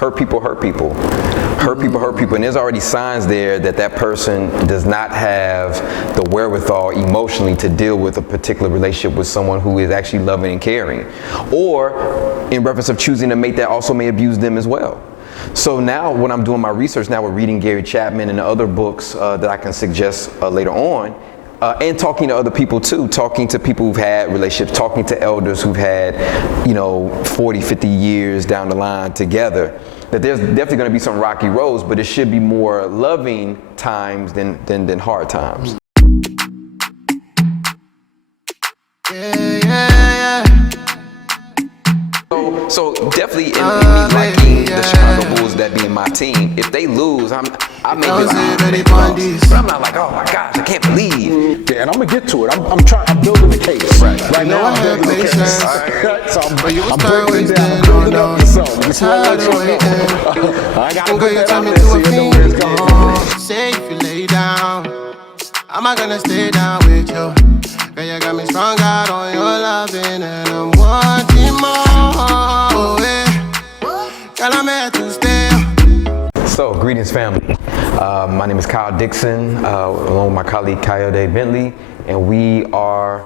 hurt people hurt people. Hurt people hurt people, and there's already signs there that that person does not have the wherewithal emotionally to deal with a particular relationship with someone who is actually loving and caring. Or in reference of choosing a mate that also may abuse them as well. So now when I'm doing my research now, we're reading Gary Chapman and the other books that I can suggest later on, and talking to other people too, talking to people who've had relationships, talking to elders who've had, 40, 50 years down the line together, that there's definitely going to be some rocky roads, but it should be more loving times than hard times. So definitely in me liking the Chicago Bulls, that being my team, if they lose, I may get lost, but I'm not like, oh my gosh, I can't believe. Yeah, and I'm gonna get to it. I'm building the case. Right now, I'm building the case. Right. So I'm breaking it down. I'm building up the song. You see what I I gotta put that out there so you know where it's going. Say if you lay down, am I gonna stay down with you? Girl, you got me strung out on your loving, and I'm wanting more. Oh, yeah. Girl, I'm here to stay. So, greetings, family. My name is Kyle Dixon, along with my colleague Coyote Bentley, and we are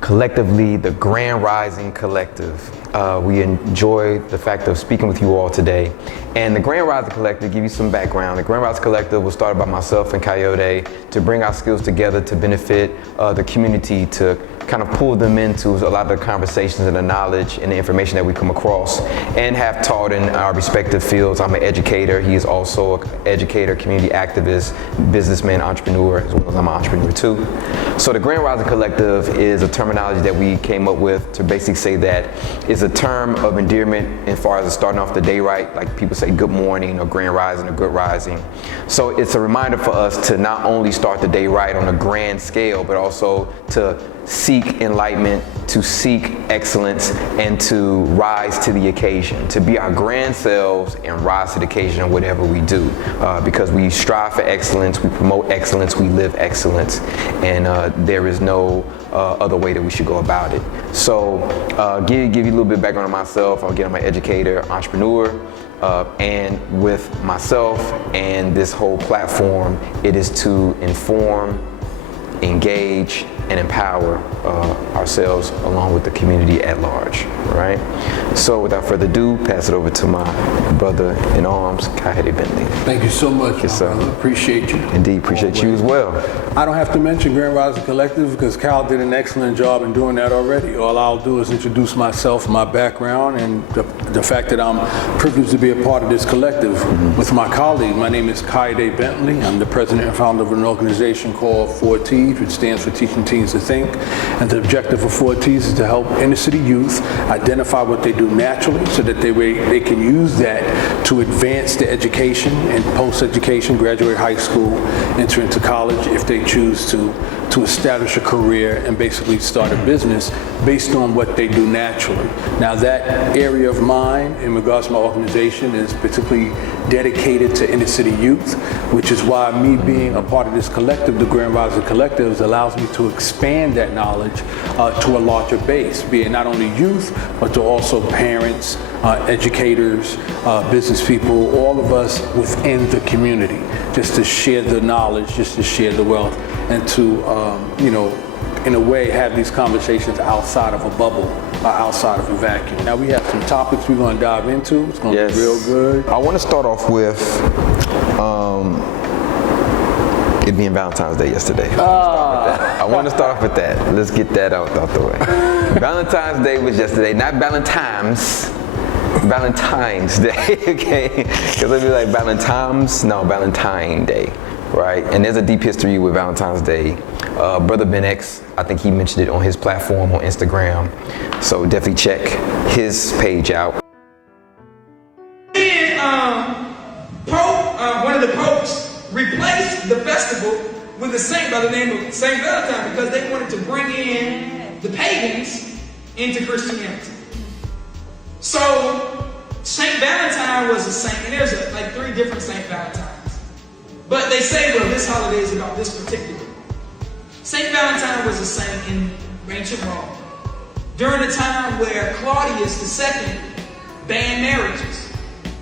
collectively the Grand Rising Collective. We enjoy the fact of speaking with you all today. And the Grand Rising Collective, to give you some background, the Grand Rising Collective was started by myself and Coyote to bring our skills together to benefit the community, to kind of pull them into a lot of the conversations and the knowledge and the information that we come across, and have taught in our respective fields. I'm an educator. He is also an educator, community activist, businessman, entrepreneur, as well as I'm an entrepreneur too. So the Grand Rising Collective is a terminology that we came up with to basically say that it's a term of endearment as far as starting off the day right, like people say good morning or grand rising or good rising. So it's a reminder for us to not only start the day right on a grand scale, but also to seek enlightenment, to seek excellence, and to rise to the occasion, to be our grand selves and rise to the occasion in whatever we do, because we strive for excellence, we promote excellence, we live excellence, and there is no other way that we should go about it. So give you a little bit of background on myself. Again, I'm an educator, entrepreneur, and with myself and this whole platform, it is to inform, engage, and empower ourselves along with the community at large, right? So without further ado, pass it over to my brother in arms, Coyote Bentley. Thank you so much. Yes, sir. Appreciate you. Indeed, appreciate you as well. I don't have to mention Grand Rising Collective because Cal did an excellent job in doing that already. All I'll do is introduce myself, my background, and the fact that I'm privileged to be a part of this collective with my colleague. My name is Coyote Bentley. I'm the president and founder of an organization called 4Ts, which stands for Teaching Teens to Think. And the objective of 4Ts is to help inner city youth identify what they do naturally so that they can use that to advance their education and post-education, graduate high school, enter into college if they choose to establish a career and basically start a business based on what they do naturally. Now that area of mine in regards to my organization is particularly dedicated to inner city youth, which is why me being a part of this collective, the Grand Rising Collective, allows me to expand that knowledge to a larger base, be it not only youth, but to also parents, educators, business people, all of us within the community, just to share the knowledge, just to share the wealth, and to, in a way, have these conversations outside of a bubble, outside of a vacuum. Now we have some topics we're going to dive into. It's going to be real good. I want to start off with it being Valentine's Day yesterday. I want to start off with that. Let's get that out the way. Valentine's Day was yesterday, not Valentine's Day, okay? Because it'd be like Valentine's, no, Valentine Day, right? And there's a deep history with Valentine's Day. Brother Ben X, I think he mentioned it on his platform on Instagram, so definitely check his page out. One of the popes replaced the festival with a saint by the name of Saint Valentine because they wanted to bring in the pagans into Christianity. So Saint Valentine was a saint, and there's like 3 different Saint Valentines. But they say, well, this holiday is about this particular. Saint Valentine was a saint in ancient Rome during a time where Claudius II banned marriages.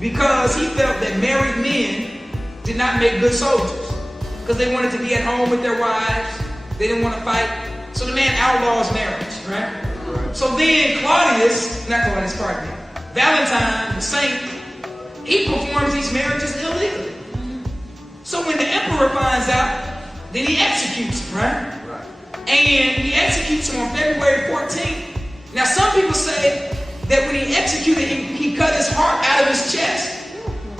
because he felt that married men did not make good soldiers. Because they wanted to be at home with their wives, they didn't want to fight. So the man outlaws marriage, right? So then Valentine, the saint, he performs these marriages illegally. So when the emperor finds out, then he executes him, right? And he executes him on February 14th. Now some people say that when he executed him, he cut his heart out of his chest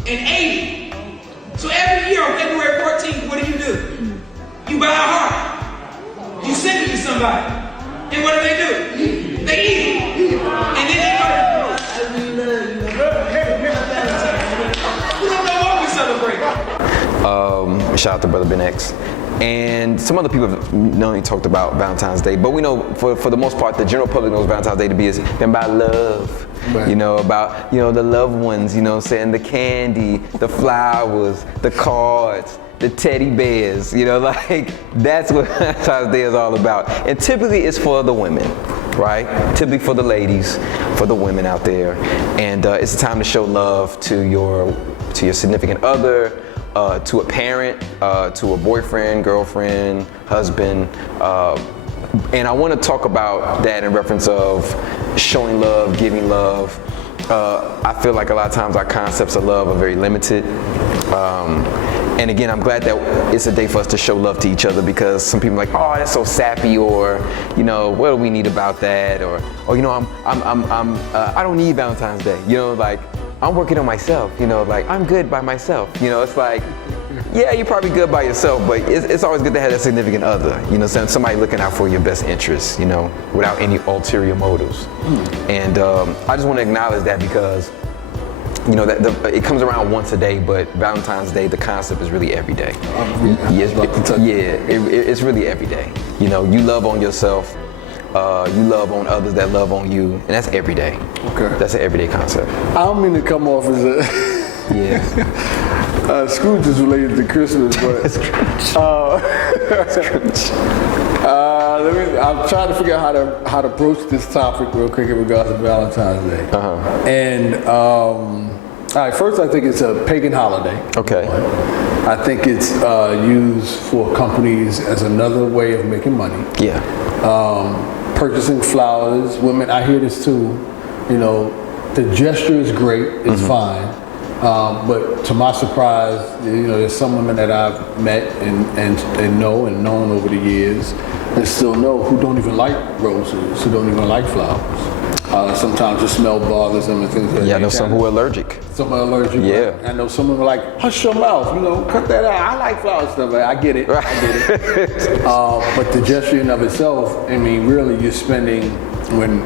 and ate it. So every year on February 14th, what do? You buy a heart. You send it to somebody. And what do? They eat it. And then they go, we don't know what we celebrate. Shout out to Brother Ben X. And some other people have not only talked about Valentine's Day, but we know for the most part, the general public knows Valentine's Day to be about love. Right. You know, about, the loved ones, saying the candy, the flowers, the cards, the teddy bears, that's what Valentine's Day is all about. And typically it's for the women, right? Typically for the ladies, for the women out there. And it's a time to show love to your significant other, to a parent, to a boyfriend, girlfriend, husband. And I want to talk about that in reference of showing love, giving love. I feel like a lot of times our concepts of love are very limited. And again, I'm glad that it's a day for us to show love to each other, because some people are like, oh, that's so sappy, or, what do we need about that? Or I don't need Valentine's Day. I'm working on myself, I'm good by myself. It's like, yeah, you're probably good by yourself, but it's always good to have a significant other, somebody looking out for your best interests, without any ulterior motives. And I just want to acknowledge that, because, that it comes around once a day, but Valentine's Day, the concept is really every day. It's really every day. You love on yourself. You love on others that love on you, and that's every day. Okay. That's an everyday concept. I don't mean to come off as a Scrooge is related to Christmas, but I'm trying to figure out how to broach this topic real quick in regards to Valentine's Day. And all right, first I think it's a pagan holiday. Okay. I think it's used for companies as another way of making money. Yeah. Purchasing flowers, women, I hear this too, the gesture is great, it's fine, but to my surprise, there's some women that I've met and know and known over the years that still know who don't even like roses, who don't even like flowers. Sometimes the smell bothers them and things like that. Yeah, I know some who are allergic. Some are allergic. Yeah. Right? I know some of them are like, hush your mouth, cut that out. I like flowers stuff. I get it. Right. I get it. But the gesture in of itself, really you're spending, when,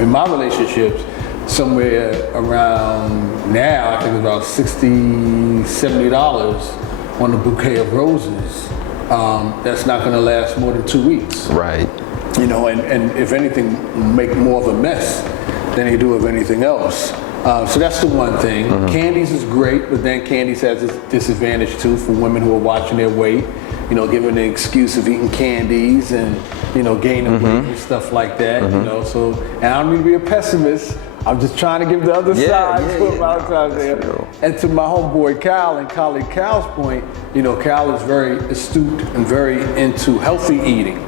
in my relationships, somewhere around now, I think it's about $60, $70 on a bouquet of roses. That's not going to last more than 2 weeks. Right. And if anything, make more of a mess than they do of anything else. So that's the one thing. Candies is great, but then candies has a disadvantage too for women who are watching their weight, giving the excuse of eating candies and, gaining weight and stuff like that, So, and I don't mean to be a pessimist. I'm just trying to give the other side for Valentine's Day. And to my homeboy Cal and colleague Cal's point, Cal is very astute and very into healthy eating,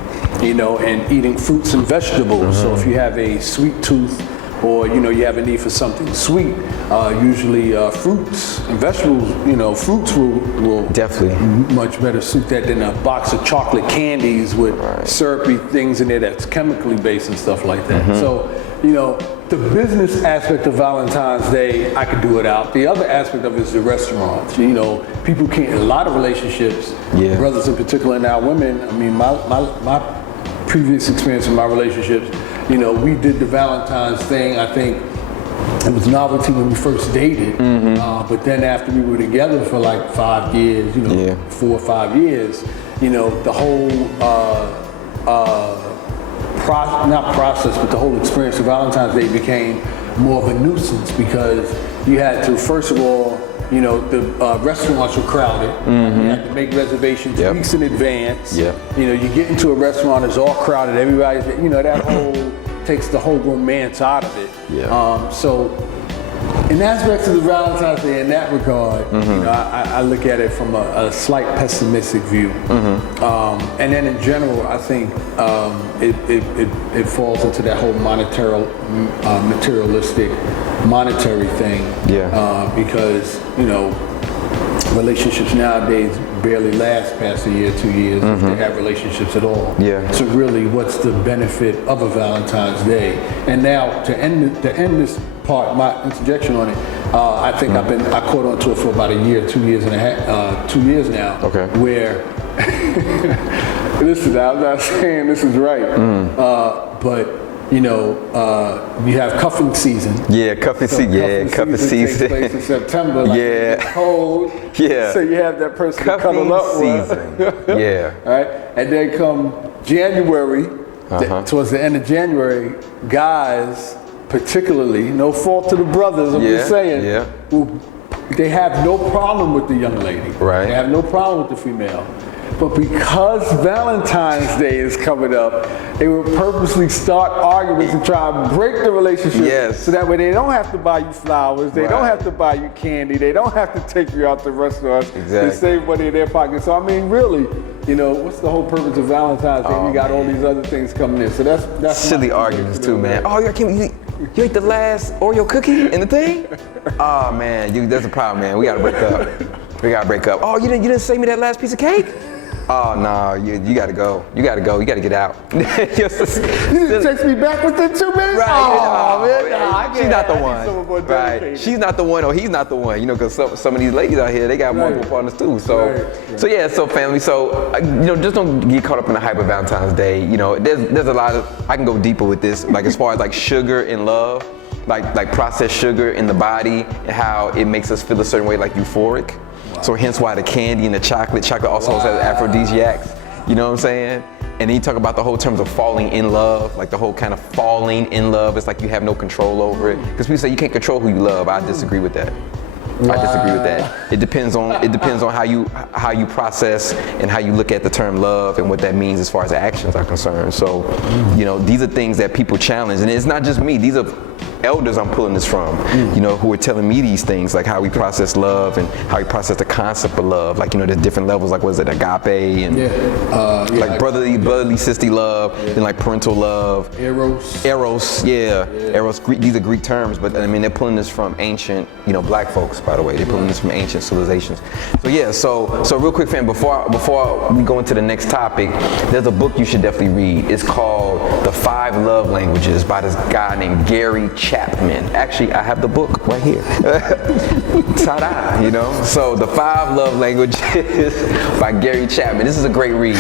and eating fruits and vegetables. So if you have a sweet tooth, or you have a need for something sweet, usually fruits and vegetables, fruits will definitely much better suit that than a box of chocolate candies with syrupy things in there that's chemically based and stuff like that. So, the business aspect of Valentine's Day, I could do without. The other aspect of it is the restaurants. People can't, a lot of relationships, brothers in particular, and now women, my previous experience in my relationships, we did the Valentine's thing. I think it was novelty when we first dated, but then after we were together for like 5 years, 4 or 5 years, the whole not process, but the whole experience of Valentine's Day became more of a nuisance, because you had to, first of all, the restaurants were crowded. You had to make reservations weeks in advance. You get into a restaurant, it's all crowded. Everybody's, that whole takes the whole romance out of it. So In aspects of the Valentine's Day, in that regard, you know, I look at it from a slight pessimistic view, and then in general, I think it falls into that whole materialistic, monetary thing. Yeah. Because you know, relationships nowadays barely last past a year, 2 years, if they have relationships at all. Yeah. So really, what's the benefit of a Valentine's Day? And now to end this part, my interjection on it, I think I caught on to it for about a year, 2 years and a half, 2 years now. Okay. Where, listen, I'm not saying this is right, but you know, you have cuffing season. Yeah, cuffing season. Yeah, cuffing season. Takes place in September. Like Yeah. it's cold. Yeah. So you have that person to Cuffing cuddle up season. with. Yeah. Right? And then come January, towards the end of January, guys, particularly, no fault to the brothers, I'm just saying, who, they have no problem with the young lady. Right. They have no problem with the female. But because Valentine's Day is coming up, they will purposely start arguments and try to break the relationship. Yes. So that way they don't have to buy you flowers, they don't have to buy you candy, they don't have to take you out to restaurants. Exactly. They save money in their pocket. So I mean, really, you know, what's the whole purpose of Valentine's Day? You got all these other things coming in. So that's Silly arguments too, man. Oh, you ate the last Oreo cookie in the thing? Oh man, that's a problem, man. We gotta break up. We gotta break up. Oh, you didn't save me that last piece of cake? Oh no, you gotta go. You gotta go. You gotta get out. You didn't text me back within 2 minutes? Right. Oh, man. Nah, she's not the one. Someone more Right. dedicated. She's not the one, or he's not the one. You know, because some of these ladies out here, they got multiple partners too. So, so yeah. So family. So you know, just don't get caught up in the hype of Valentine's Day. You know, there's a lot of. I can go deeper with this. Like as far as like sugar and love, like processed sugar in the body and how it makes us feel a certain way, like euphoric. So hence why the candy and the chocolate also has aphrodisiacs, you know what I'm saying? And then you talk about the whole terms of falling in love, like the whole kind of falling in love. It's like you have no control over it. Because people say you can't control who you love. I disagree with that. I disagree with that. It depends on how you process and how you look at the term love and what that means as far as actions are concerned. So, you know, these are things that people challenge, and it's not just me. These are elders I'm pulling this from, you know, who are telling me these things, like how we process love and how we process the concept of love. Like, you know, there's different levels, like what is it, agape and like brotherly, sisterly love, then like parental love. Eros, Eros, these are Greek terms, but I mean, they're pulling this from ancient, you know, black folks, by the way. They're pulling this from ancient civilizations. So yeah, so real quick, fam, before we go into the next topic, there's a book you should definitely read. It's called The 5 Love Languages by this guy named Gary Chapman. Actually, I have the book right here. Ta-da, you know? So The 5 Love Languages by Gary Chapman. This is a great read.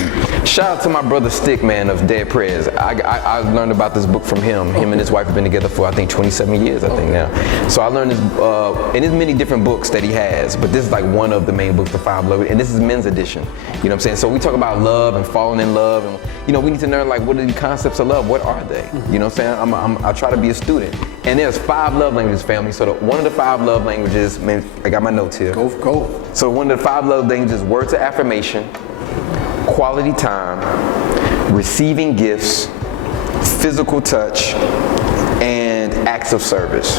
Shout out to my brother Stick, man, of Dead Prayers. I learned about this book from him. Him and his wife have been together for, I think, 27 years, I think now. So I learned this, and there's many different books that he has, but this is like one of the main books, The 5 Love, and this is men's edition. You know what I'm saying? So we talk about love and falling in love, and you know, we need to learn, like, what are the concepts of love? What are they? You know what I'm saying? I try to be a student. And there's 5 love languages, family. So one of the 5 love languages, man, I got my notes here. Go. So one of the 5 love languages: words of affirmation, quality time, receiving gifts, physical touch, and acts of service.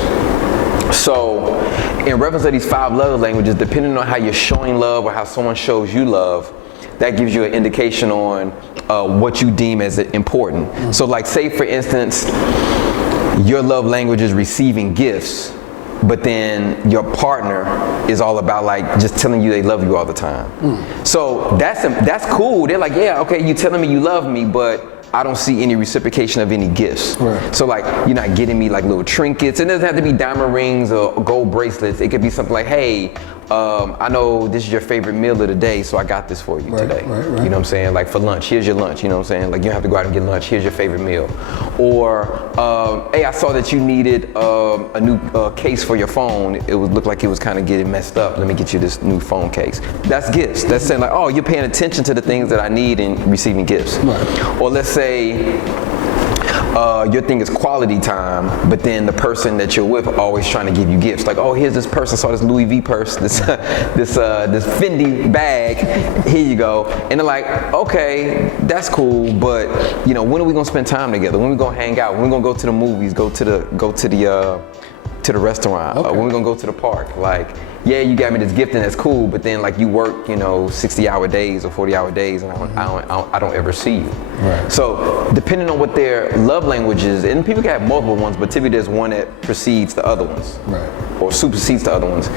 So in reference to these 5 love languages, depending on how you're showing love or how someone shows you love, that gives you an indication on what you deem as important. So like, say for instance, your love language is receiving gifts, but then your partner is all about like just telling you they love you all the time. So that's cool. They're like, yeah, okay, you telling me you love me, but I don't see any reciprocation of any gifts. Right. So like, you're not getting me like little trinkets. It doesn't have to be diamond rings or gold bracelets. It could be something like, hey, I know this is your favorite meal of the day, so I got this for you today. Right. You know what I'm saying? Like for lunch, here's your lunch, you know what I'm saying? Like you don't have to go out and get lunch, here's your favorite meal. Or, hey, I saw that you needed a new case for your phone. It would look like it was kind of getting messed up. Let me get you this new phone case. That's gifts. That's saying like, oh, you're paying attention to the things that I need in receiving gifts. Right. Or let's say, your thing is quality time, but then the person that you're with always trying to give you gifts. Like, oh, here's this purse. I saw this Louis V purse, this Fendi bag. Here you go. And they're like, okay, that's cool, but you know, when are we gonna spend time together? When are we gonna hang out? When are we gonna go to the movies? Go to the to the restaurant. Okay. When we gonna go to the park? Like, yeah, you got me this gift and that's cool, but then like you work, 60-hour days or 40-hour days, and I don't ever see you. Right. So depending on what their love language is, and people can have multiple ones, but typically there's one that precedes the other ones, Right. or supersedes the other ones.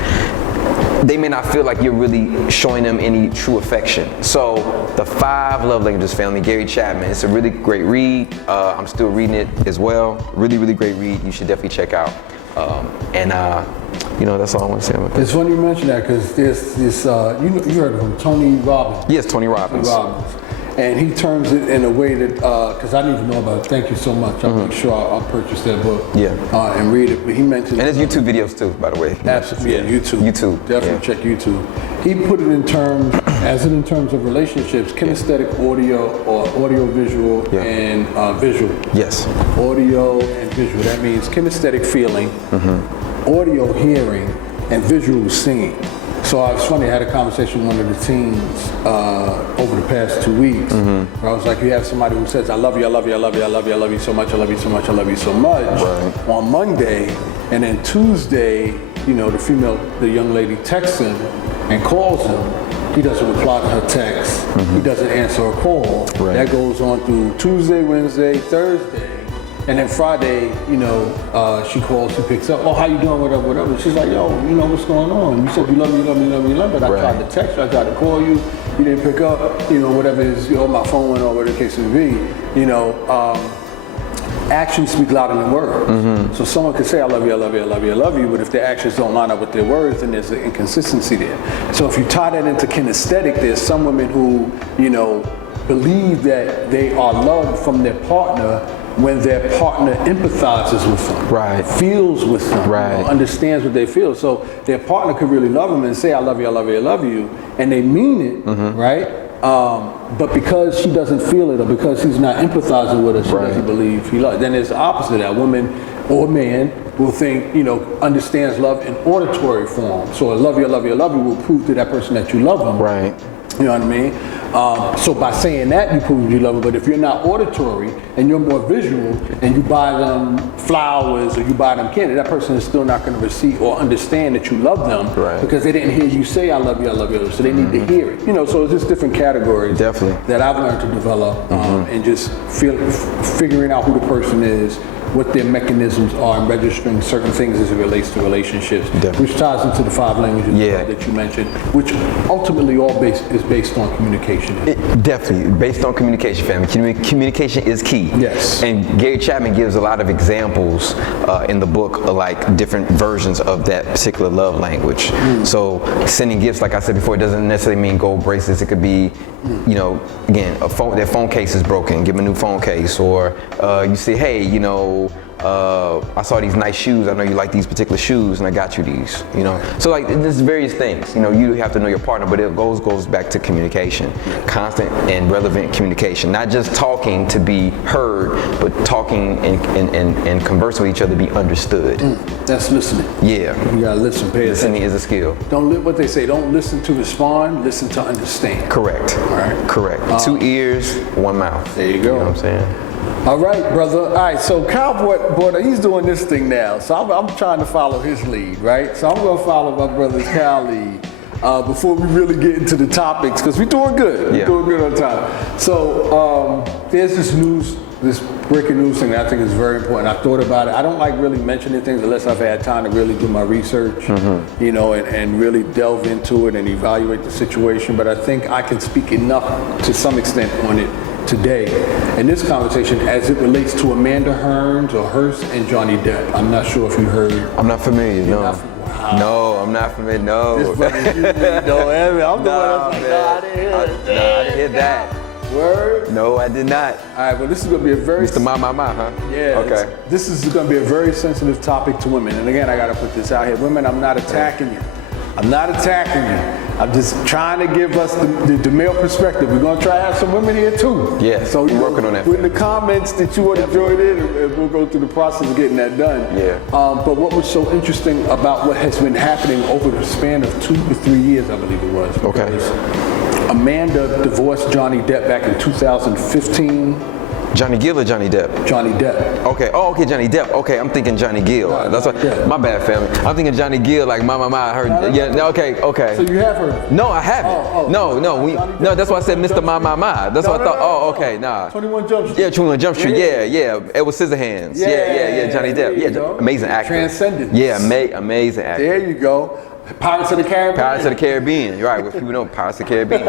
They may not feel like you're really showing them any true affection. So the 5 Love Languages family, Gary Chapman, it's a really great read. I'm still reading it as well. Really, really great read. You should definitely check out. That's all I want to say about that. It's funny you mention that because there's this, you heard of him, Tony Robbins. Yes, Tony Robbins. And he terms it in a way that, because I didn't even know about it. Thank you so much. I'll make sure I'll purchase that book and read it. But he mentioned... And there's YouTube videos too, by the way. Absolutely, yeah, YouTube. Definitely check YouTube. He put it in terms, in terms of relationships, kinesthetic audio or audio-visual and visual. Yes. Audio and visual. That means kinesthetic feeling, audio hearing, and visual seeing. So it's funny, I had a conversation with one of the teens over the past 2 weeks where I was like, you have somebody who says, I love you, I love you, I love you, I love you, I love you so much, I love you so much, I love you so much on Monday, and then Tuesday, the young lady texts him and calls him. He doesn't reply to her text. He doesn't answer a call. That goes on through Tuesday, Wednesday, Thursday. And then Friday, she calls, she picks up, oh, how you doing, whatever. She's like, yo, what's going on? You said you love me, love me, love me, love me. But I tried to text you, I tried to call you, you didn't pick up, whatever it is, my phone went over, whatever the case may be, actions speak louder than words. So someone could say, I love you, I love you, I love you, I love you, but if their actions don't line up with their words, then there's an inconsistency there. So if you tie that into kinesthetic, there's some women who, believe that they are loved from their partner when their partner empathizes with them, feels with them, understands what they feel. So their partner could really love them and say, I love you, I love you, I love you, and they mean it, right? But because she doesn't feel it, or because he's not empathizing with her, she doesn't believe he loves. Then it's the opposite of that. Woman or man will think, understands love in auditory form. So I love you, I love you, I love you will prove to that person that you love them. Right. You know what I mean? So by saying that, you prove you love them. But if you're not auditory and you're more visual and you buy them flowers or you buy them candy, that person is still not going to receive or understand that you love them because they didn't hear you say, I love you, I love you. So they need to hear it. So it's just different categories that I've learned to develop and just figuring out who the person is, what their mechanisms are, and registering certain things as it relates to relationships, which ties into the 5 languages that you mentioned, which ultimately is based on communication. Definitely, based on communication, family. Communication is key. Yes. And Gary Chapman gives a lot of examples in the book of like different versions of that particular love language. So sending gifts, like I said before, it doesn't necessarily mean gold bracelets. It could be, again, their phone case is broken, give them a new phone case, or you say, hey, I saw these nice shoes. I know you like these particular shoes, and I got you these. So like there's various things. You have to know your partner, but it goes back to communication, constant and relevant communication. Not just talking to be heard, but talking and conversing with each other to be understood. That's listening. Yeah. You gotta listen. Pay attention. Listening is a skill. What they say. Don't listen to respond. Listen to understand. Correct. All right. Correct. 2 ears, 1 mouth. There you go. You know what I'm saying? All right, brother. All right, so Kyle brought he's doing this thing now. So I'm trying to follow his lead, right? So I'm going to follow my brother Kyle lead before we really get into the topics, because we're doing good. We're doing good on time. So there's this breaking news thing that I think is very important. I thought about it. I don't like really mentioning things unless I've had time to really do my research, and really delve into it and evaluate the situation. But I think I can speak enough to some extent on it today in this conversation as it relates to Amanda Hearns or Hearst and Johnny Depp. I'm not sure if you heard. I'm not familiar, no. Wow. No, I'm not familiar, no. This brother, you know, I'm the one that's like, no, I didn't hear I didn't hear that. Word? No, I did not. All right, well, this is going to be a very... Mr. Ma, huh? Yeah. Okay. This is going to be a very sensitive topic to women. And again, I got to put this out here. Women, I'm not attacking you. I'm not attacking you. I'm just trying to give us the male perspective. We're going to try to have some women here too. Yeah, so we're working on that. Put in the comments that you want to join in, and we'll go through the process of getting that done. Yeah. But what was so interesting about what has been happening over the span of 2 to 3 years, I believe it was. Okay. Amanda divorced Johnny Depp back in 2015. Johnny Gill or Johnny Depp? Johnny Depp. Okay. Oh, okay, Johnny Depp. Okay, I'm thinking Johnny Gill. No, That's what. Depp. My bad, family. I'm thinking Johnny Gill, like my. I heard. Yeah. No. Okay. Okay. So you have heard? No, I haven't. Oh, no. No. That's why I said Mr. My. That's what I thought. Oh, okay. Nah. 21 Jump Street. Yeah, 21 Jump Street. Yeah. Edward Scissorhands. Yeah. Johnny Depp. Yeah. Amazing actor. Transcendence. Yeah. Amazing actor. There you go. Pirates of the Caribbean. Pirates of the Caribbean. You're right. What people know, Pirates of the Caribbean.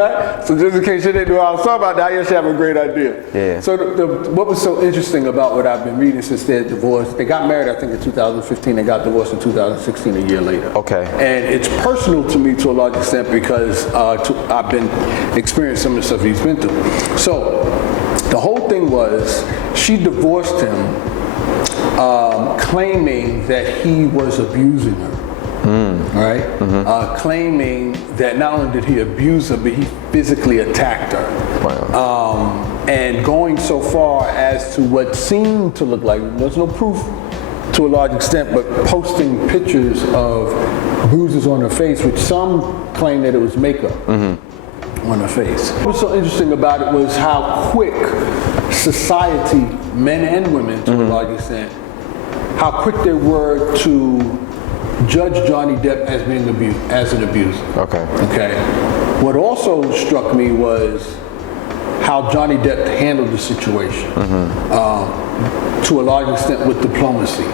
So just in case you didn't know what I was talking about, now you should have a great idea. Yeah. So what was so interesting about what I've been reading since their divorce, they got married I think in 2015, they got divorced in 2016, a year later. Okay. And it's personal to me to a large extent because I've been experiencing some of the stuff he's been through. So the whole thing was, she divorced him claiming that he was abusing her. Right? Claiming that not only did he abuse her, but he physically attacked her. Wow. And going so far as to what seemed to look like, there's no proof to a large extent, but posting pictures of bruises on her face, which some claim that it was makeup on her face. What was so interesting about it was how quick society, men and women to a large extent, how quick they were to judge Johnny Depp as being an abuser. Okay. What also struck me was how Johnny Depp handled the situation, to a large extent with diplomacy,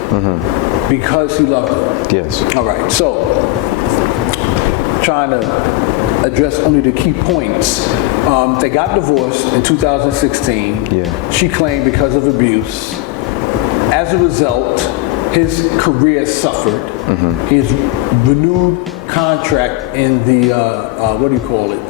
because he loved her. Yes. All right. So, trying to address only the key points. They got divorced in 2016. Yeah. She claimed because of abuse. As a result, his career suffered. His renewed contract in the, what do you call it?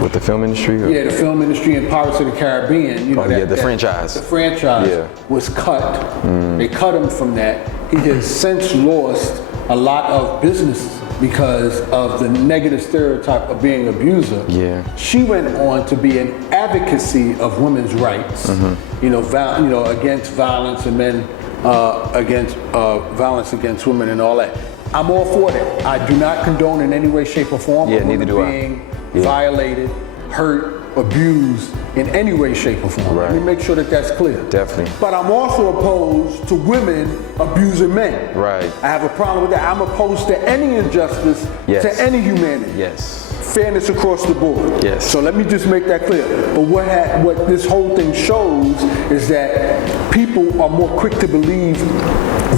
With the film industry? Or? Yeah, the film industry and Pirates of the Caribbean. You know, the franchise. The franchise was cut. They cut him from that. He has since lost a lot of business because of the negative stereotype of being an abuser. Yeah. She went on to be an advocacy of women's rights. Against violence and men. Against violence against women and all that. I'm all for that. I do not condone in any way, shape, or form of women being violated, hurt, abused in any way, shape, or form. Right. Let me make sure that that's clear. Definitely. But I'm also opposed to women abusing men. Right. I have a problem with that. I'm opposed to any injustice to any humanity. Yes. Fairness across the board. Yes. So let me just make that clear. But what this whole thing shows is that people are more quick to believe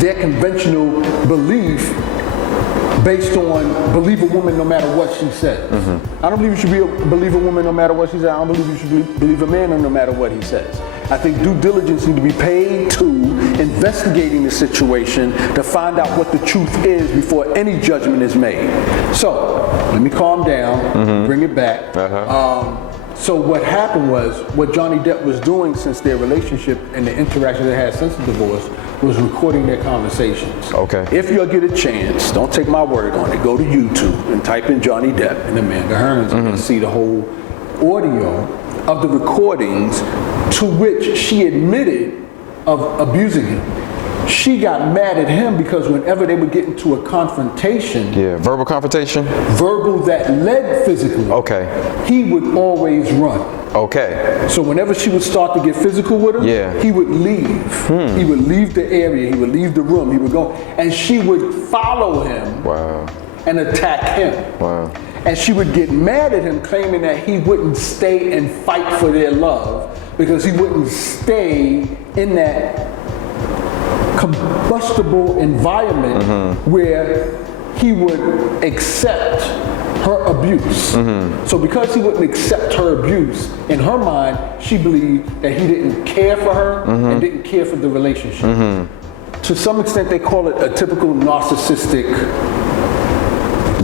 their conventional belief based on believe a woman no matter what she says. I don't believe you should believe a woman no matter what she says. I don't believe you should believe a man no matter what he says. I think due diligence needs to be paid to investigating the situation to find out what the truth is before any judgment is made. So, let me calm down, bring it back. So what happened was, what Johnny Depp was doing since their relationship and the interaction they had since the divorce was recording their conversations. Okay. If you'll get a chance, don't take my word on it, go to YouTube and type in Johnny Depp and Amanda Hermans and see the whole audio of the recordings to which she admitted of abusing him. She got mad at him because whenever they would get into a confrontation, verbal confrontation? Verbal that led physically, he would always run. Okay. So whenever she would start to get physical with him, he would leave. He would leave the area, he would leave the room, he would go, and she would follow him and attack him. Wow. And she would get mad at him, claiming that he wouldn't stay and fight for their love because he wouldn't stay in that combustible environment where he would accept her abuse. So because he wouldn't accept her abuse, in her mind, she believed that he didn't care for her and didn't care for the relationship. To some extent, they call it a typical narcissistic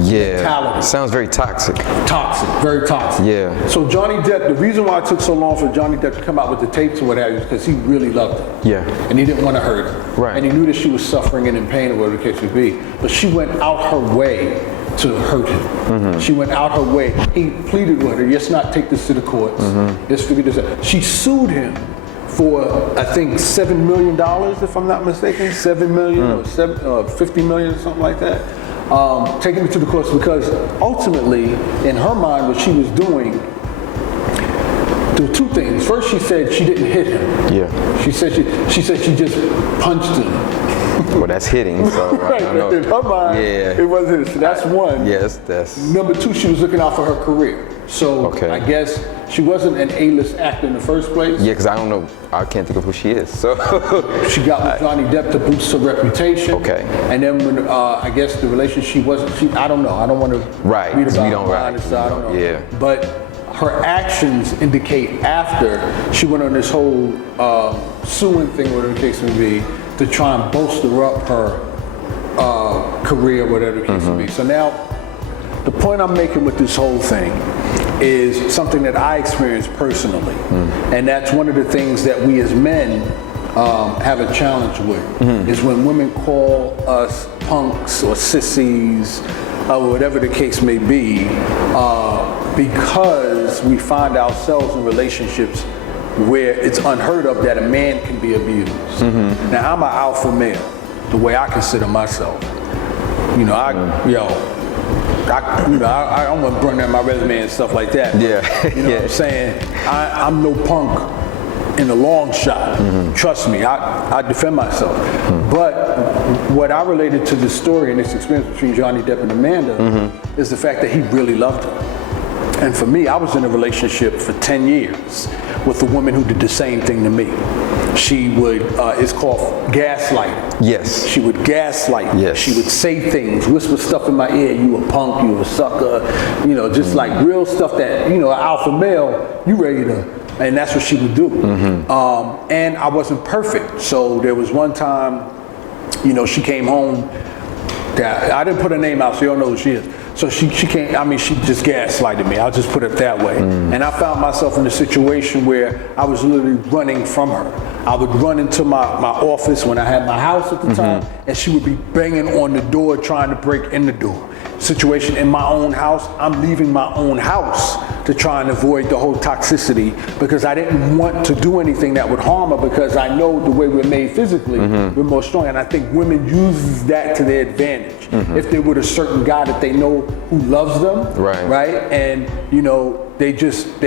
mentality. Sounds very toxic. Toxic, very toxic. Yeah. So Johnny Depp, the reason why it took so long for Johnny Depp to come out with the tapes or what have you is because he really loved her. Yeah. And he didn't want to hurt her. Right. And he knew that she was suffering and in pain or whatever the case would be. But she went out her way to hurt him. She went out her way. He pleaded with her, let's not take this to the courts. Let's figure this out. She sued him for, I think, $7 million, if I'm not mistaken. $7 million or 50 million or something like that. Taking it to the courts because ultimately, in her mind, what she was doing, there were two things. First, she said she didn't hit him. Yeah. She said she just punched him. Well, that's hitting. So Right, I know. in her mind, Yeah. it wasn't. So that's one. Yes, that's. Number two, she was looking out for her career. So Okay. I guess she wasn't an A-list actor in the first place. Yeah, because I don't know. I can't think of who she is. So. She got with Johnny Depp to boost her reputation. Okay. And then when I guess the relationship wasn't. I don't know. I don't want to Right, read 'cause about we don't her write. behind the side, I don't know. Yeah. But her actions indicate after she went on this whole suing thing, whatever the case may be, to try and bolster up her career, whatever the case may be. So now, the point I'm making with this whole thing is something that I experienced personally, and that's one of the things that we as men have a challenge with, is when women call us punks or sissies, or whatever the case may be, because we find ourselves in relationships where it's unheard of that a man can be abused. Now, I'm an alpha male, the way I consider myself. You know, I don't want to bring down my resume and stuff like that. Yeah. You know what I'm saying? I'm no punk in the long shot. Trust me, I defend myself. But what I related to this story and this experience between Johnny Depp and Amanda is the fact that he really loved her. And for me, I was in a relationship for 10 years with a woman who did the same thing to me. She would, it's called gaslighting. Yes. She would gaslight me. Yes. She would say things, whisper stuff in my ear, you a punk, you a sucker, you know, just like real stuff that, you know, an alpha male, you ready to, and that's what she would do. And I wasn't perfect. So there was one time, you know, she came home, that I didn't put her name out so you don't know who she is. So she came, I mean, she just gaslighted me. I'll just put it that way. And I found myself in a situation where I was literally running from her. I would run into my office when I had my house at the time, and she would be banging on the door trying to break in the door. Situation in my own house, I'm leaving my own house to try and avoid the whole toxicity because I didn't want to do anything that would harm her because I know the way we're made physically, we're more strong. And I think women use that to their advantage. If they're with a certain guy that they know who loves them, right? And you know, they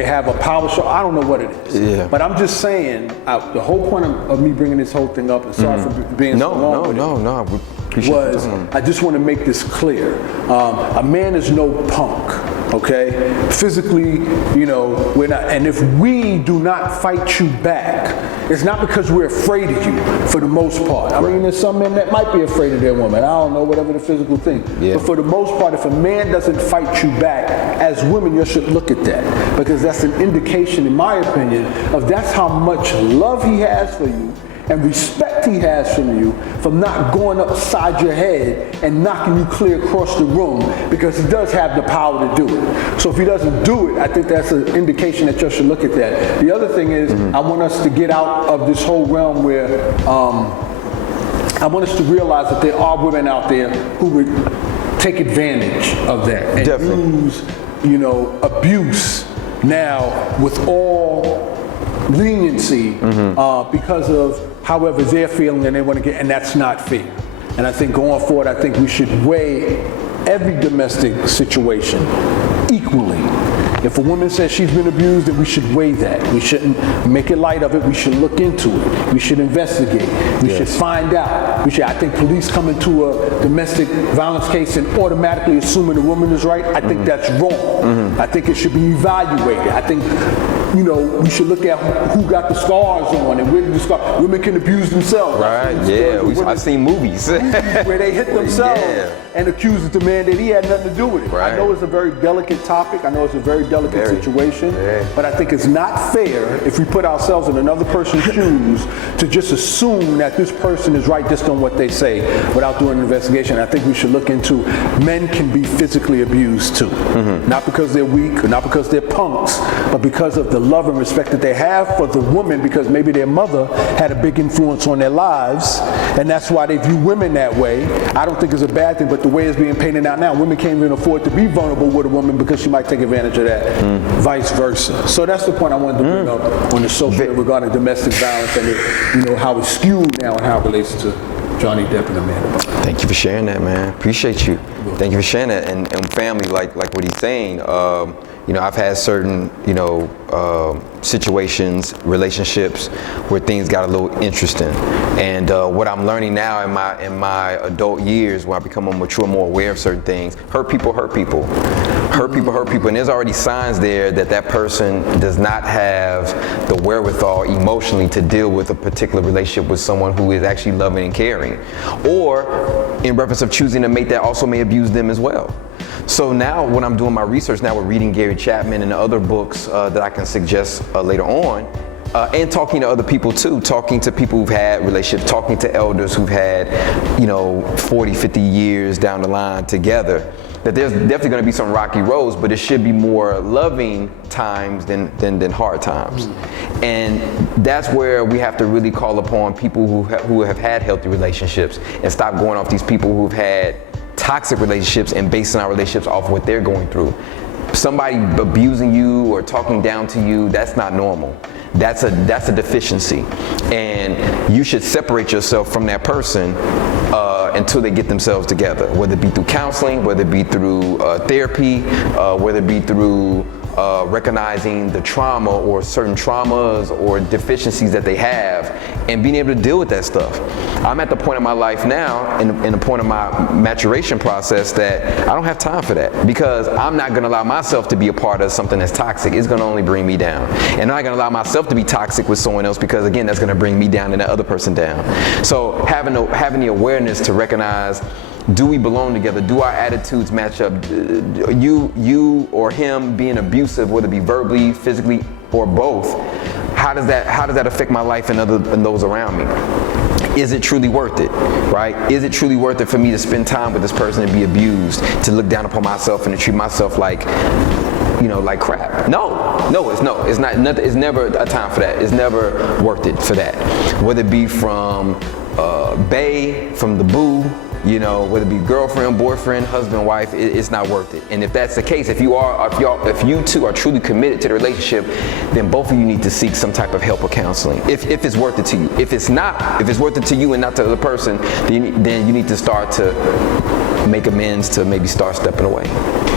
have a power show. I don't know what it is. Yeah. But I'm just saying, the whole point of me bringing this whole thing up, and sorry for being so long with it, was I just want to make this clear. A man is no punk, okay? Physically, you know, we're not, and if we do not fight you back, it's not because we're afraid of you for the most part. I mean, there's some men that might be afraid of their woman. I don't know, whatever the physical thing. Yeah. But for the most part, if a man doesn't fight you back, as women, you should look at that because that's an indication, in my opinion, of that's how much love he has for you and respect he has from you from not going upside your head and knocking you clear across the room because he does have the power to do it. So if he doesn't do it, I think that's an indication that you should look at that. The other thing is I want us to get out of this whole realm where I want us to realize that there are women out there who would take advantage of that and use, you know, abuse now with all leniency because of however they're feeling and they want to get, and that's not fair. And I think going forward, I think we should weigh every domestic situation equally. If a woman says she's been abused, then we should weigh that. We shouldn't make it light of it. We should look into it. We should investigate. We should find out. I think police come into a domestic violence case and automatically assuming the woman is right. I think that's wrong. I think it should be evaluated. I think, you know, we should look at who got the scars on and where did the scars. Women can abuse themselves. Right, I've seen movies where they hit themselves and accuse the man that he had nothing to do with it. Right. I know it's a very delicate topic. I know it's a very delicate situation. But I think it's not fair if we put ourselves in another person's shoes to just assume that this person is right just on what they say without doing an investigation. I think we should look into men can be physically abused too. Not because they're weak or not because they're punks, but because of the love and respect that they have for the woman because maybe their mother had a big influence on their lives and that's why they view women that way. I don't think it's a bad thing, but the way it's being painted out now, women can't even afford to be vulnerable with a woman because she might take advantage of that, vice versa. So that's the point I wanted to bring up on the social regarding domestic violence and you know, how it's skewed now and how it relates to Johnny Depp and Amanda. Thank you for sharing that, man. Appreciate you. Thank you for sharing that. And family, like what he's saying, I've had certain, situations, relationships where things got a little interesting. And what I'm learning now in my adult years, when I become more mature, more aware of certain things, hurt people. Hurt people. And there's already signs there that person does not have the wherewithal emotionally to deal with a particular relationship with someone who is actually loving and caring. Or in reference of choosing a mate that also may abuse them as well. So now when I'm doing my research now, we're reading Gary Chapman and other books that I can suggest later on, and talking to other people too, talking to people who've had relationships, talking to elders who've had, 40, 50 years down the line together, that there's definitely going to be some rocky roads, but it should be more loving times than hard times. And that's where we have to really call upon people who have had healthy relationships and stop going off these people who've had toxic relationships and basing our relationships off what they're going through. Somebody abusing you or talking down to you, that's not normal. That's a deficiency. And you should separate yourself from that person until they get themselves together, whether it be through counseling, whether it be through therapy, whether it be through recognizing the trauma or certain traumas or deficiencies that they have and being able to deal with that stuff. I'm at the point in my life now, in the point of my maturation process, that I don't have time for that, because I'm not going to allow myself to be a part of something that's toxic. It's going to only bring me down. And I'm not going to allow myself to be toxic with someone else, because again, that's going to bring me down and the other person down. So having the awareness to recognize, do we belong together? Do our attitudes match up? You or him being abusive, whether it be verbally, physically, or both, how does that affect my life and those around me? Is it truly worth it, right? Is it truly worth it for me to spend time with this person and be abused, to look down upon myself and to treat myself like crap? No, it's not. It's never a time for that. It's never worth it for that. Whether it be from bae, from the boo, whether it be girlfriend, boyfriend, husband, wife, it's not worth it. And if that's the case, if you two are truly committed to the relationship, then both of you need to seek some type of help or counseling. If it's worth it to you. If it's worth it to you and not to the other person, then you need to start to make amends, to maybe start stepping away.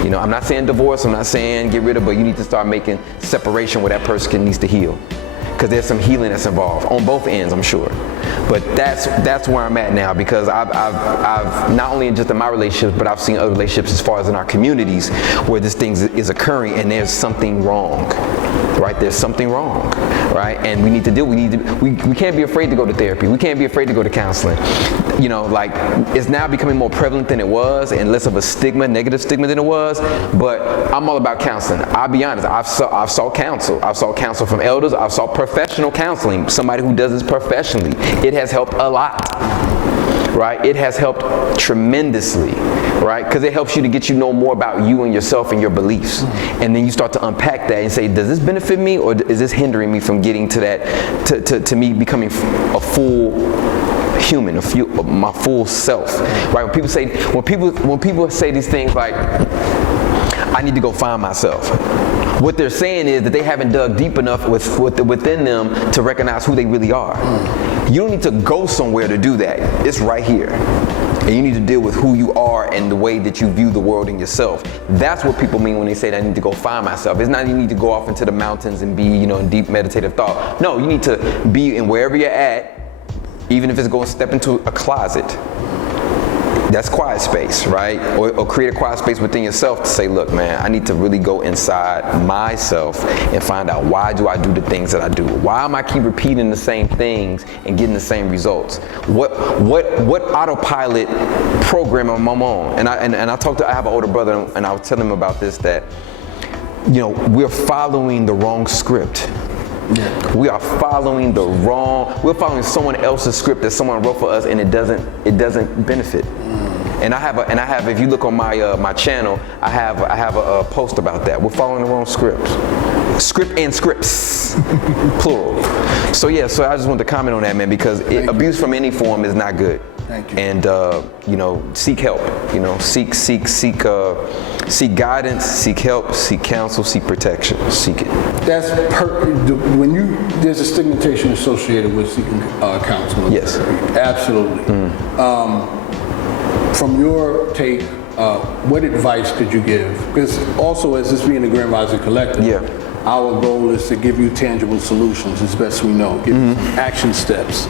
I'm not saying divorce, I'm not saying get rid of, but you need to start making separation where that person needs to heal. Because there's some healing that's involved on both ends, I'm sure. But that's where I'm at now, because I've not only just in my relationships, but I've seen other relationships as far as in our communities where this thing is occurring and there's something wrong, right? There's something wrong, right? And we need to we can't be afraid to go to therapy. We can't be afraid to go to counseling. It's now becoming more prevalent than it was and less of a stigma, negative stigma than it was. But I'm all about counseling. I'll be honest, I've sought counsel. I've sought counsel from elders. I've sought professional counseling, somebody who does this professionally. It has helped a lot, right? It has helped tremendously, right? Because it helps you to get know more about you and yourself and your beliefs. And then you start to unpack that and say, does this benefit me, or is this hindering me from getting to that, to me becoming a full human, my full self, right? When people say these things like, I need to go find myself, what they're saying is that they haven't dug deep enough within them to recognize who they really are. You don't need to go somewhere to do that. It's right here. And you need to deal with who you are and the way that you view the world and yourself. That's what people mean when they say that I need to go find myself. It's not you need to go off into the mountains and be, in deep meditative thought. No, you need to be in wherever you're at, even if it's going to step into a closet. That's quiet space, right? Or create a quiet space within yourself to say, look, man, I need to really go inside myself and find out, why do I do the things that I do? Why am I keep repeating the same things and getting the same results? What autopilot program am I on? And I have an older brother, and I was telling him about this, that we're following the wrong script. Yeah. We're following someone else's script that someone wrote for us, and it doesn't benefit. And I have, if you look on my channel, I have a post about that. We're following the wrong script and scripts, plural. So I just wanted to comment on that, man, because abuse from any form is not good. Thank you. And seek help. Seek guidance, seek help, seek counsel, seek protection. Seek it. That's there's a stigmatization associated with seeking counsel. Yes. Absolutely. From your take, what advice could you give? Because also, as this being the Grand Rising Collective, our goal is to give you tangible solutions as best we know, give you some action steps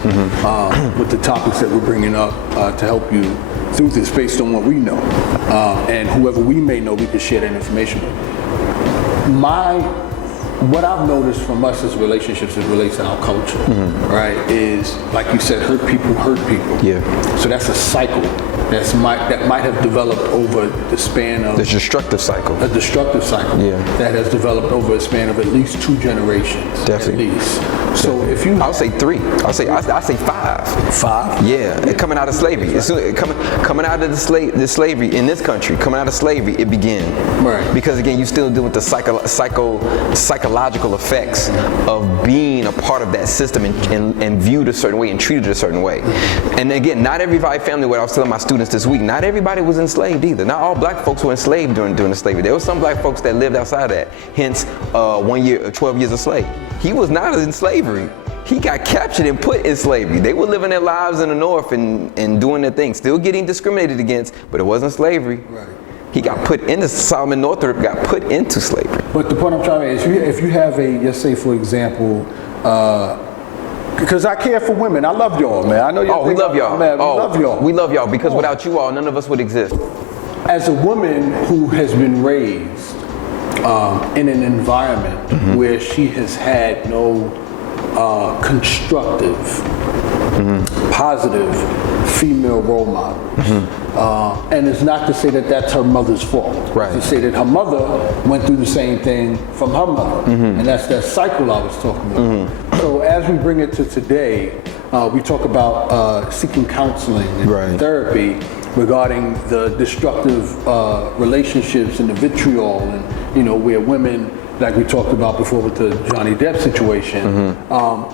with the topics that we're bringing up to help you through this based on what we know. And whoever we may know, we can share that information with. What I've noticed from us as relationships as relates to our culture, right, is, like you said, hurt people hurt people. Yeah. So that's a cycle that might have developed over the span of... The destructive cycle. A destructive cycle that has developed over a span of at least 2 generations. Definitely. At least. So if you... I'll say 3. I'll say 5. 5? Yeah, coming out of slavery. Coming out of the slavery in this country, coming out of slavery, it began. Right. Because again, you still deal with the psychological effects of being a part of that system and viewed a certain way and treated a certain way. And again, not everybody family, what I was telling my students this week, not everybody was enslaved either. Not all black folks were enslaved during the slavery. There were some black folks that lived outside of that, hence 1 year, 12 years a slave. He was not in slavery. He got captured and put in slavery. They were living their lives in the North and doing their thing, still getting discriminated against, but it wasn't slavery. Right. He got put into, Solomon Northrop got put into slavery. But the point I'm trying to make is, if you have let's say for example, because I care for women, I love y'all, man. I know y'all. We love y'all. Man, we love y'all. We love y'all because without you all, none of us would exist. As a woman who has been raised in an environment where she has had no constructive, positive female role models. And it's not to say that that's her mother's fault. Right. It's to say that her mother went through the same thing from her mother. And that's that cycle I was talking about. So as we bring it to today, we talk about seeking counseling and therapy regarding the destructive relationships and the vitriol, and where women, like we talked about before with the Johnny Depp situation,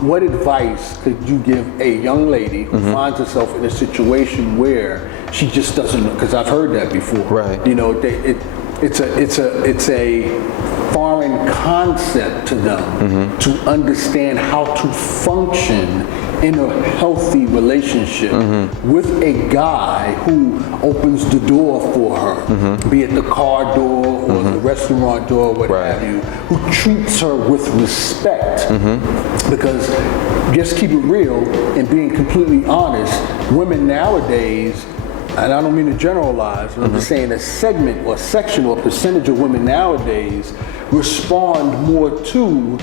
what advice could you give a young lady who finds herself in a situation where she just doesn't know? Because I've heard that before. Right. It's a foreign concept to them to understand how to function in a healthy relationship with a guy who opens the door for her, be it the car door or the restaurant door, what have you, who treats her with respect. Because just keep it real and being completely honest, women nowadays, and I don't mean to generalize, but I'm just saying a segment or section or percentage of women nowadays respond more to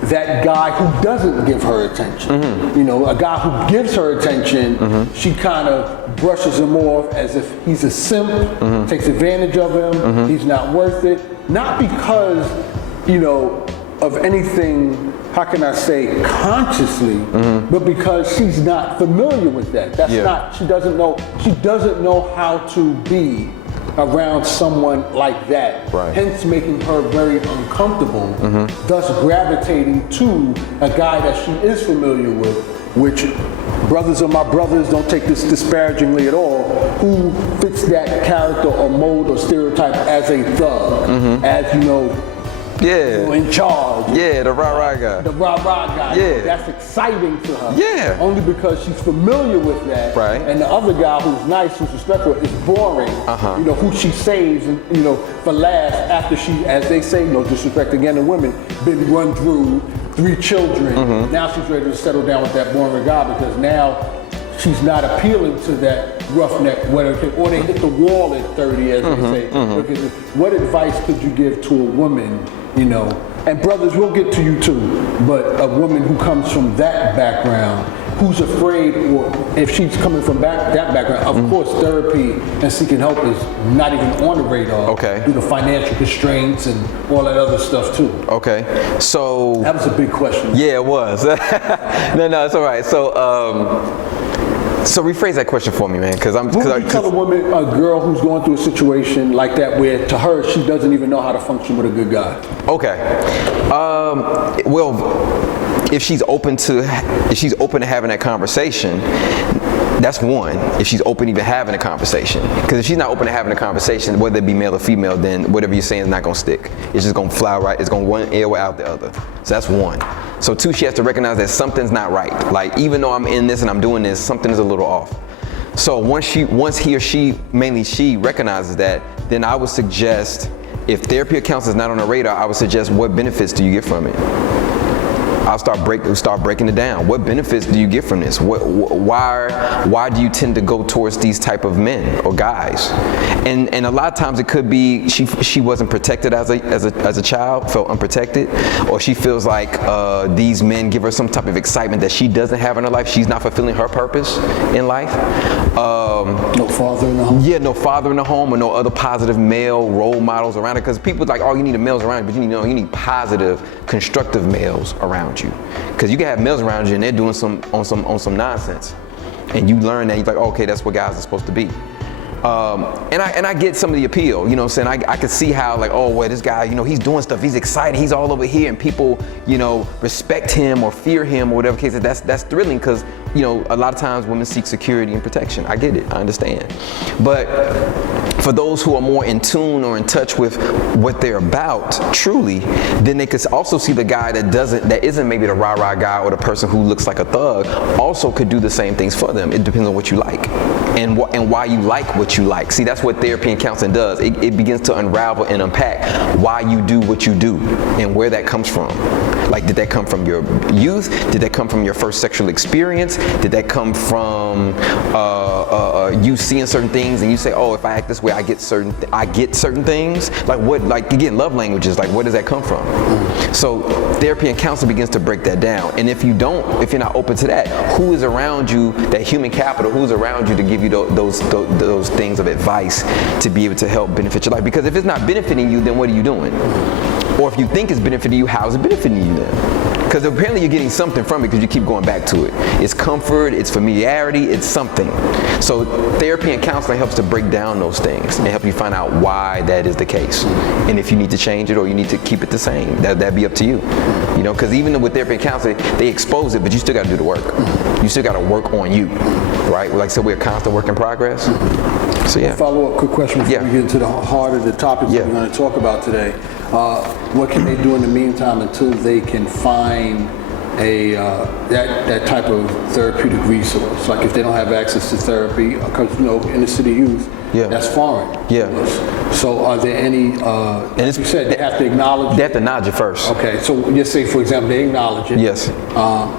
that guy who doesn't give her attention. A guy who gives her attention, she kind of brushes him off as if he's a simp, takes advantage of him, he's not worth it. Not because, of anything, how can I say, consciously, but because she's not familiar with that. That's not, she doesn't know how to be around someone like that, hence making her very uncomfortable, thus gravitating to a guy that she is familiar with, which brothers are my brothers, don't take this disparagingly at all, who fits that character or mode or stereotype as a thug, as in charge. Yeah, the rah-rah guy. The rah-rah guy. Yeah. That's exciting to her. Yeah. Only because she's familiar with that. Right. And the other guy who's nice, who's respectful, is boring. Who she saves, for last after she, as they say, no disrespect again to women, been run through 3 children. Now she's ready to settle down with that boring guy because now she's not appealing to that roughneck, or they hit the wall at 30, as they say. Because what advice could you give to a woman, and brothers, we'll get to you too, but a woman who comes from that background, who's afraid, or if she's coming from that background, of course therapy and seeking help is not even on the radar. Due to financial constraints and all that other stuff too. So that was a big question. Yeah, it was. No, it's all right. So rephrase that question for me, man, because I'm. What would you tell a girl who's going through a situation like that, where to her she doesn't even know how to function with a good guy? Well, if she's open to having that conversation, that's one. If she's open to even having a conversation, because if she's not open to having a conversation, whether it be male or female, then whatever you're saying is not gonna stick. It's just gonna fly right. It's gonna one ear out the other. So that's one. So 2, she has to recognize that something's not right. Like, even though I'm in this and I'm doing this, something is a little off. So once he or she, mainly she, recognizes that, then I would suggest, if therapy or counseling is not on the radar, I would suggest, what benefits do you get from it? I'll start breaking it down. What benefits do you get from this? Why do you tend to go towards these type of men or guys? And a lot of times it could be she wasn't protected as a child, felt unprotected, or she feels like these men give her some type of excitement that she doesn't have in her life. She's not fulfilling her purpose in life. No father in the home. Yeah, no father in the home, or no other positive male role models around her. Because people like, oh, you need males around you, but you need positive, constructive males around you. Because you can have males around you and they're doing some nonsense, and you learn that, you're like, okay, that's what guys are supposed to be. And I get some of the appeal, you know what I'm saying? I could see how, like, oh, well, this guy, he's doing stuff, he's excited, he's all over here, and people, respect him or fear him or whatever case. That's thrilling, because, a lot of times women seek security and protection. I get it, I understand. But for those who are more in tune or in touch with what they're about, truly, then they could also see the guy that isn't maybe the rah-rah guy, or the person who looks like a thug, also could do the same things for them. It depends on what you like and why you like what you like. See, that's what therapy and counseling does. It begins to unravel and unpack why you do what you do and where that comes from. Like, did that come from your youth? Did that come from your first sexual experience? Did that come from you seeing certain things and you say, oh, if I act this way, I get certain things? Like what? Like, again, love languages. Like, where does that come from? So therapy and counseling begins to break that down. And if you're not open to that, who is around you? That human capital. Who's around you to give you those things of advice to be able to help benefit your life? Because if it's not benefiting you, then what are you doing? Or if you think it's benefiting you, how is it benefiting you then? Because apparently you're getting something from it because you keep going back to it. It's comfort, it's familiarity, it's something. So therapy and counseling helps to break down those things and help you find out why that is the case. And if you need to change it or you need to keep it the same, that'd be up to you. Because even with therapy and counseling, they expose it, but you still got to do the work. You still got to work on you, right? Like I said, we're a constant work in progress. So yeah. Follow-up quick question before we get into the heart of the topic that we're going to talk about today. What can they do in the meantime until they can find that type of therapeutic resource? Like, if they don't have access to therapy, because inner city youth, that's foreign. Yeah. So are there any? And as you said, they have to acknowledge. They have to acknowledge it first. Okay. So just say, for example, they acknowledge it. Yes.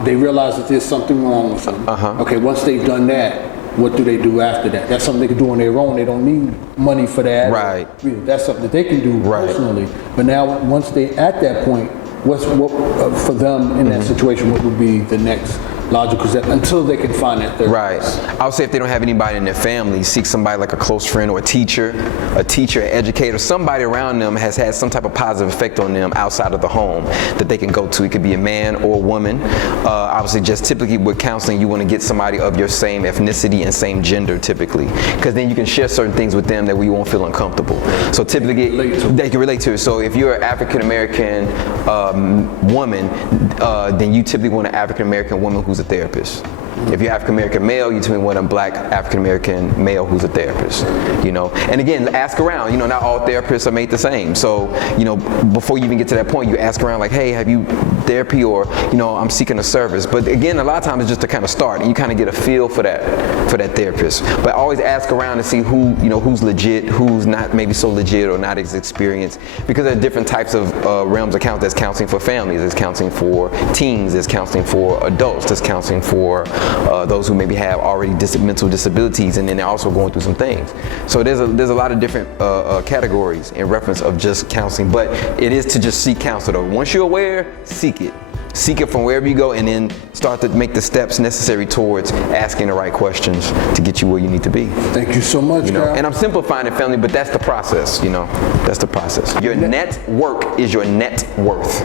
They realize that there's something wrong with them. Okay. Once they've done that, what do they do after that? That's something they can do on their own. They don't need money for that. Right. That's something that they can do personally. But now, once they at that point, what for them in that situation? What would be the next logical step until they can find that therapist? Right. I would say if they don't have anybody in their family, seek somebody like a close friend or a teacher, an educator, somebody around them has had some type of positive effect on them outside of the home that they can go to. It could be a man or a woman. Obviously, just typically with counseling, you want to get somebody of your same ethnicity and same gender, typically, because then you can share certain things with them that we won't feel uncomfortable. So typically, they can relate to it. So if you're an African American woman, then you typically want an African American woman who's a therapist. If you're African American male, you typically want a black African American male who's a therapist. And again, ask around. Not all therapists are made the same. So before you even get to that point, you ask around like, hey, have you therapy, or I'm seeking a service. But again, a lot of times it's just to kind of start, and you kind of get a feel for that therapist. But always ask around to see who's legit, who's not maybe so legit or not as experienced, because there are different types of realms of counseling. There's counseling for families, there's counseling for teens, there's counseling for adults, there's counseling for those who maybe have already mental disabilities, and then they're also going through some things. So there's a lot of different categories in reference of just counseling, but it is to just seek counsel though. Once you're aware, seek it. Seek it from wherever you go, and then start to make the steps necessary towards asking the right questions to get you where you need to be. Thank you so much, Kyle. And I'm simplifying it, family, but that's the process, That's the process. Your network is your net worth.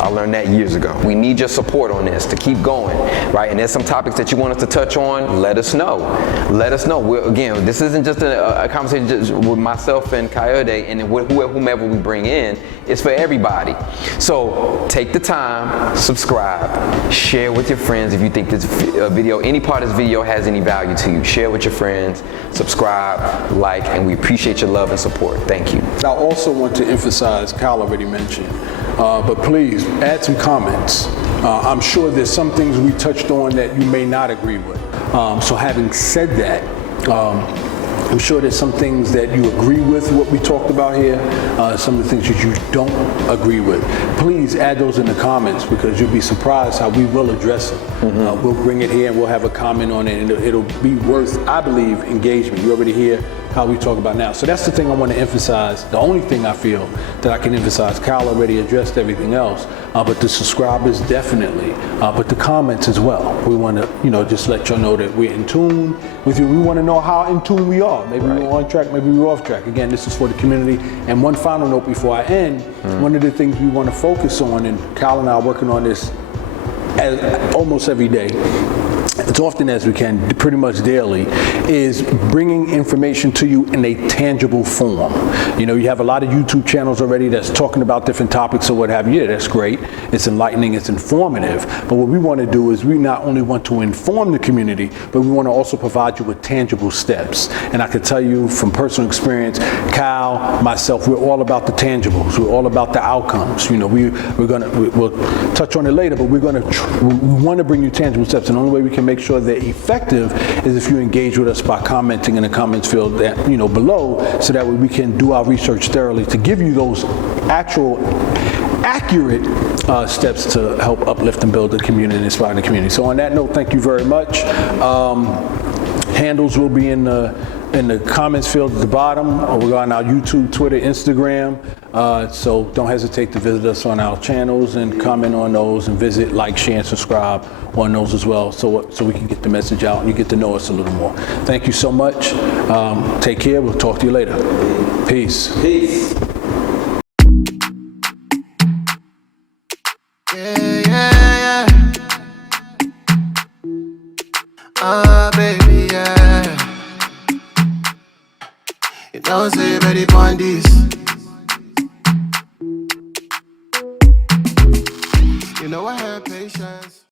I learned that years ago. We need your support on this to keep going, right? And there's some topics that you want us to touch on, let us know. Let us know. Again, this isn't just a conversation just with myself and Coyote and whomever we bring in. It's for everybody. So take the time, subscribe, share with your friends if you think this video, any part of this video has any value to you. Share with your friends, subscribe, like, and we appreciate your love and support. Thank you. I also want to emphasize, Kyle already mentioned, but please add some comments. I'm sure there's some things we touched on that you may not agree with. So having said that, I'm sure there's some things that you agree with what we talked about here, some of the things that you don't agree with. Please add those in the comments because you'll be surprised how we will address it. We'll bring it here and we'll have a comment on it and it'll be worth, I believe, engagement. You already hear how we talk about now. So that's the thing I want to emphasize. The only thing I feel that I can emphasize, Kyle already addressed everything else, but the subscribers definitely, but the comments as well. We want to, just let y'all know that we're in tune with you. We want to know how in tune we are. Maybe we're on track, maybe we're off track. Again, this is for the community. And one final note before I end, one of the things we want to focus on, and Kyle and I are working on this almost every day, as often as we can, pretty much daily, is bringing information to you in a tangible form. You have a lot of YouTube channels already that's talking about different topics or what have you. Yeah, that's great. It's enlightening, it's informative. But what we want to do is we not only want to inform the community, but we want to also provide you with tangible steps. And I can tell you from personal experience, Kyle, myself, we're all about the tangibles. We're all about the outcomes. We'll touch on it later, but we want to bring you tangible steps. And the only way we can make sure they're effective is if you engage with us by commenting in the comments field below, so that way we can do our research thoroughly to give you those accurate steps to help uplift and build the community and inspire the community. So on that note, thank you very much. Handles will be in the comments field at the bottom, or we're on our YouTube, Twitter, Instagram. So don't hesitate to visit us on our channels and comment on those, and visit, like, share, and subscribe on those as well, so we can get the message out and you get to know us a little more. Thank you so much. Take care. We'll talk to you later. Peace. Peace. Yeah. Baby, yeah. You don't say ready on this. You know I have patience.